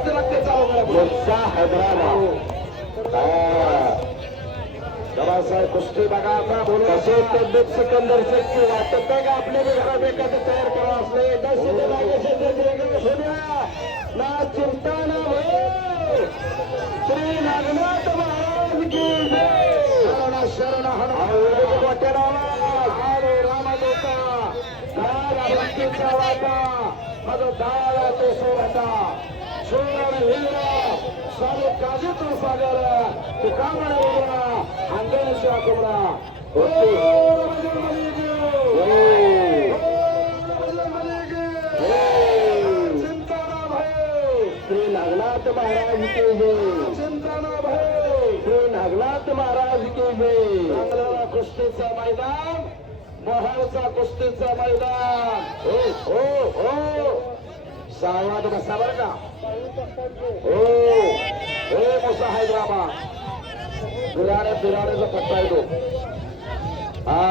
कुस्ती लागते चालू करा. मोर्चा हैदराबाद. बाबासाहेब कुस्ती बघा आता बोलू कसे तब्येत सिकंदर शेट्टी वाटत आहे का आपल्या घरात एखादं तयार करावं असलं एकदा शिंदे लागेल सोन्या ना चिंता ना भय. श्री नागनाथ महाराज की शरण शरण हनुमान वाटेरावा हरे रामदूता भक्तीचा वाटा मग दाळा तो सोडता सोडा वीरा सारे काजी तो सागर तुका म्हणा अंगणशिवा कुमरा चिंताना भय श्री नागनाथ महाराज की जय. चिंताना भय श्री नागनाथ महाराज की जय. चांगला कुस्तीचं मैदान मोहळचा कुस्तीचं मैदान. हो हो हो सावाद बसा बरं का. हो हे मोसा हैदराबाद बिराड्याचा पट्टा आहे तो. हा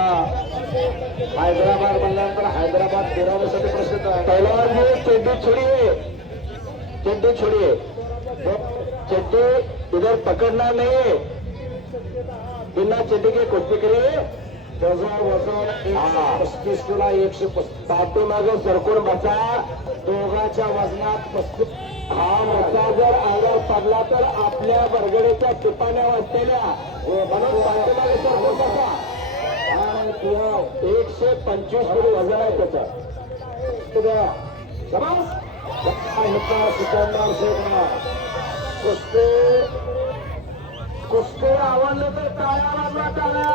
हैदराबाद म्हणल्यानंतर हैदराबाद बिराड्यासाठी प्रसिद्ध आहे. पहिलवान जी चड्डी छोड़िए चड्डी छोड़िए चड्डी इधर पकड़ना नहीं है बिना चड्डी के कुस्ती करिए. त्याचं वजन 135 किलो 135. पाठीमागे सरकून बसा दोघांच्या वजनात 35. हा मोठा जर अंगावर पडला तर आपल्या बरगडीच्या टिपाण्या वाजतेल्या म्हणून पाठीमागे सरकून बसा. आणि 125 किलो वजन आहे त्याचा. सिकंदर शेख कुस्ती कुस्ती आवडलं तर टाळ्या वाजवा टाळ्या.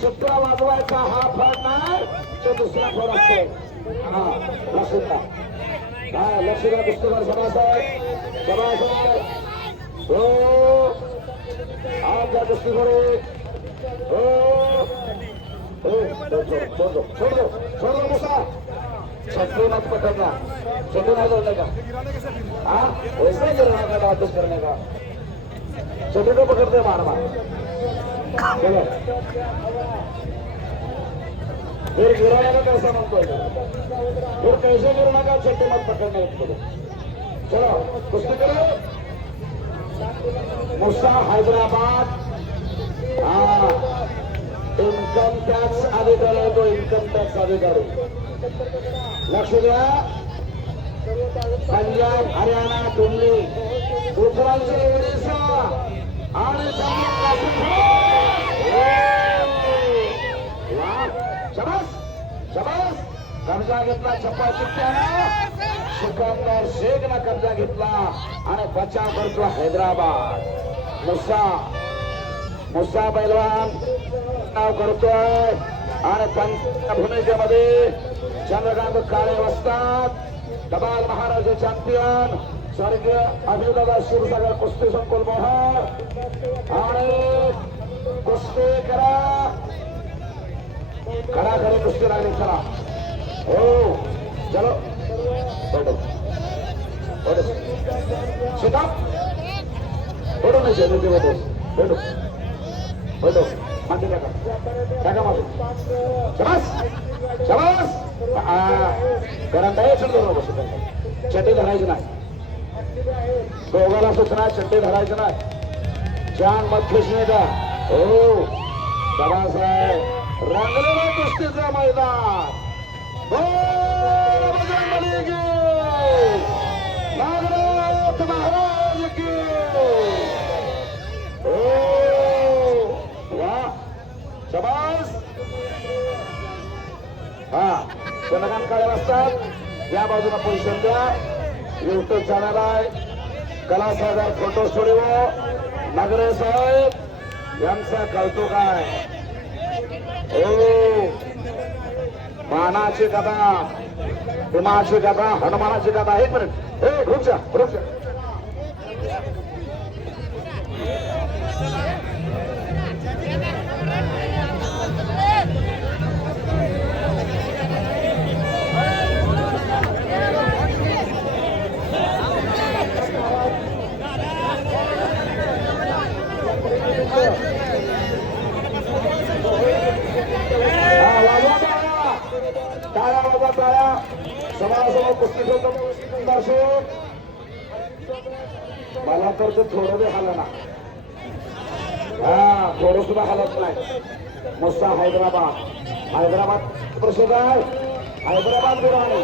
चित्र वाजवायचा हा फळ नाही तो दुसरा फळ असतो. हा लक्षात काय लक्षात पुस्तकावर सभासद हो आज कुस्ती करू. हो छोड़ दो मुसा छत्री मत पकड़ना. छत्री नहीं जोड़ने का. हाँ वैसे ही गिरने का वापस करने का. छत्री को पकड़ते मार मार. चलो फिर गिराने का कैसा म्हणतोय फिर कैसे गिरना का छठी मत पकडणे. चलो कुस्ती करो. मुसा हैदराबाद हा इन्कम टॅक्स अधिकारी आहे तो. इन्कम टॅक्स अधिकारी लक्ष द्या. पंजाब हरियाणा दिल्ली उत्तरांचल ओडिशा आणि शबास कब्जा घेतला छप्पा चिठ्ठ्यानं. सिकंदर शेखनं कब्जा घेतला आणि बचाव करतो हैदराबाद. मुसा पैलवान नाव करतोय आणि भूमिकेमध्ये चंद्रकांत काळे वसतात. दबाल महाराज चॅम्पियन स्वर्गीय अभिदादा क्षीरसागर कुस्ती संकुल मोहर. आणि कुस्ती करा खरा खरी कुस्ती लागली. चला हो चलो सीता फोटो नाही शेती फोटो फोटो मांडी टाका टाका माझं. शबास शबास करंट आहे. चड्डी धरायची नाही. दोघाला सूचना चड्डी धरायची नाही. छान मत खेचणे का. हो बाबासाहेब रंगलेला कुस्तीचा मैदान. नागनाथ महाराज की वा शबास. हा चंद्रकांत काळे असतात या बाजूला पोझिशन द्या. युट्यूब चॅनल आहे कलासागर फोटो स्टुडिओ नगरे साहेब यांचा कौतुक आहे. मानाची कथा भीमाची कथा हनुमानाची कथा. एक मिनिट हे रुक्षा रुक्षा. टाळ्या बाबा टाळ्या समोरासमोर कुस्ती खेळतो दर्शक मला तर ते थोडं बी हाल ना हा थोडं सुद्धा हालत नाही मुस्सा हैदराबाद प्रसिद्ध आहे हैदराबाद बिर्याणी